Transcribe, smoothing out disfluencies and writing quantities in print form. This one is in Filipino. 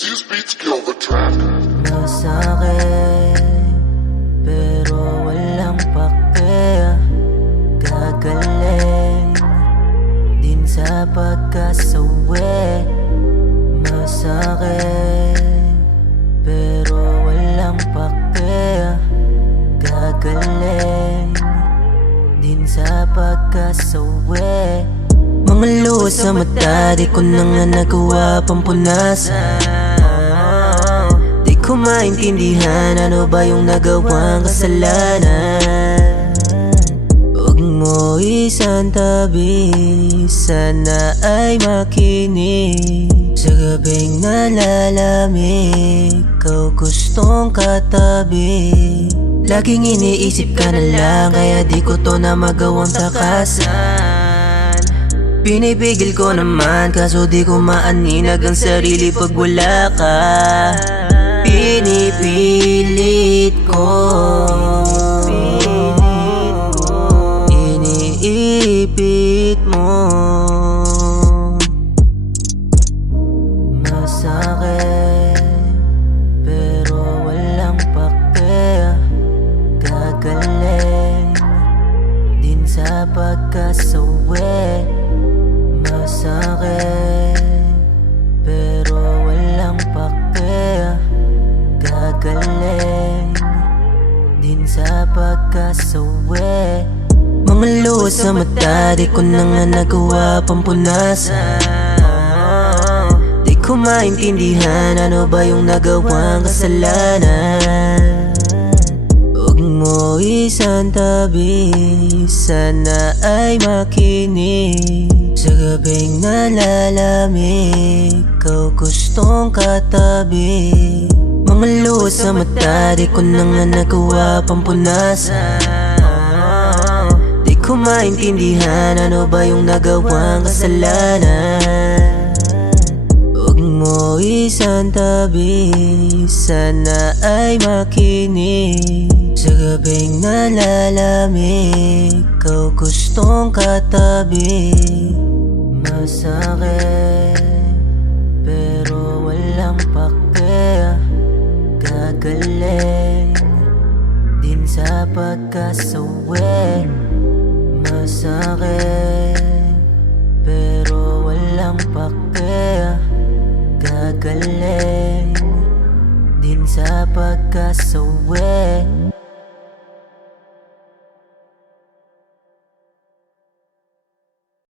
These beats kill the track. Masakit, pero walang pake. Gagaling din sa pagkasawi. Masakit, pero walang pake. Gagaling din sa pagkasawi. Mga luha sa mata, di ko na nga nagawa pampunasan. Di ko maintindihan ano ba yung nagawang kasalanan. Huwag mo isantabi, sana ay makinig. Sa gabing nalalamig, ikaw gustong katabi. Laging iniisip ka na lang, kaya di ko to na magawang takasan. Pinipigil ko naman, kaso di ko maaninag ang sarili pag wala ka. Pinipilit ko, iniipit mo. Masakit, pero walang pake. Gagaling din sa pagkasawi. Masakit, pero walang pake. Gagaling din sa pagkasawi. Mga luha sa mata, di ko na nga nagawa pampunasan. Di ko maintindihan ano ba yung nagawang kasalanan. Huwag mo isantabi, sana ay makinig. Sa gabing nalalamig, ikaw gustong katabi. Mga luha sa mata, di ko na nga nagawa pampunasan. Di ko maintindihan ano ba yung nagawang kasalanan. Huwag mo isantabi, sana ay makinig. Sa gabing nalalamig, ikaw gustong katabi. Masakit, pero walang pake. Gagaling din sa pagkasawi. Masakit, pero walang pake. Gagaling din sa pagkasawi.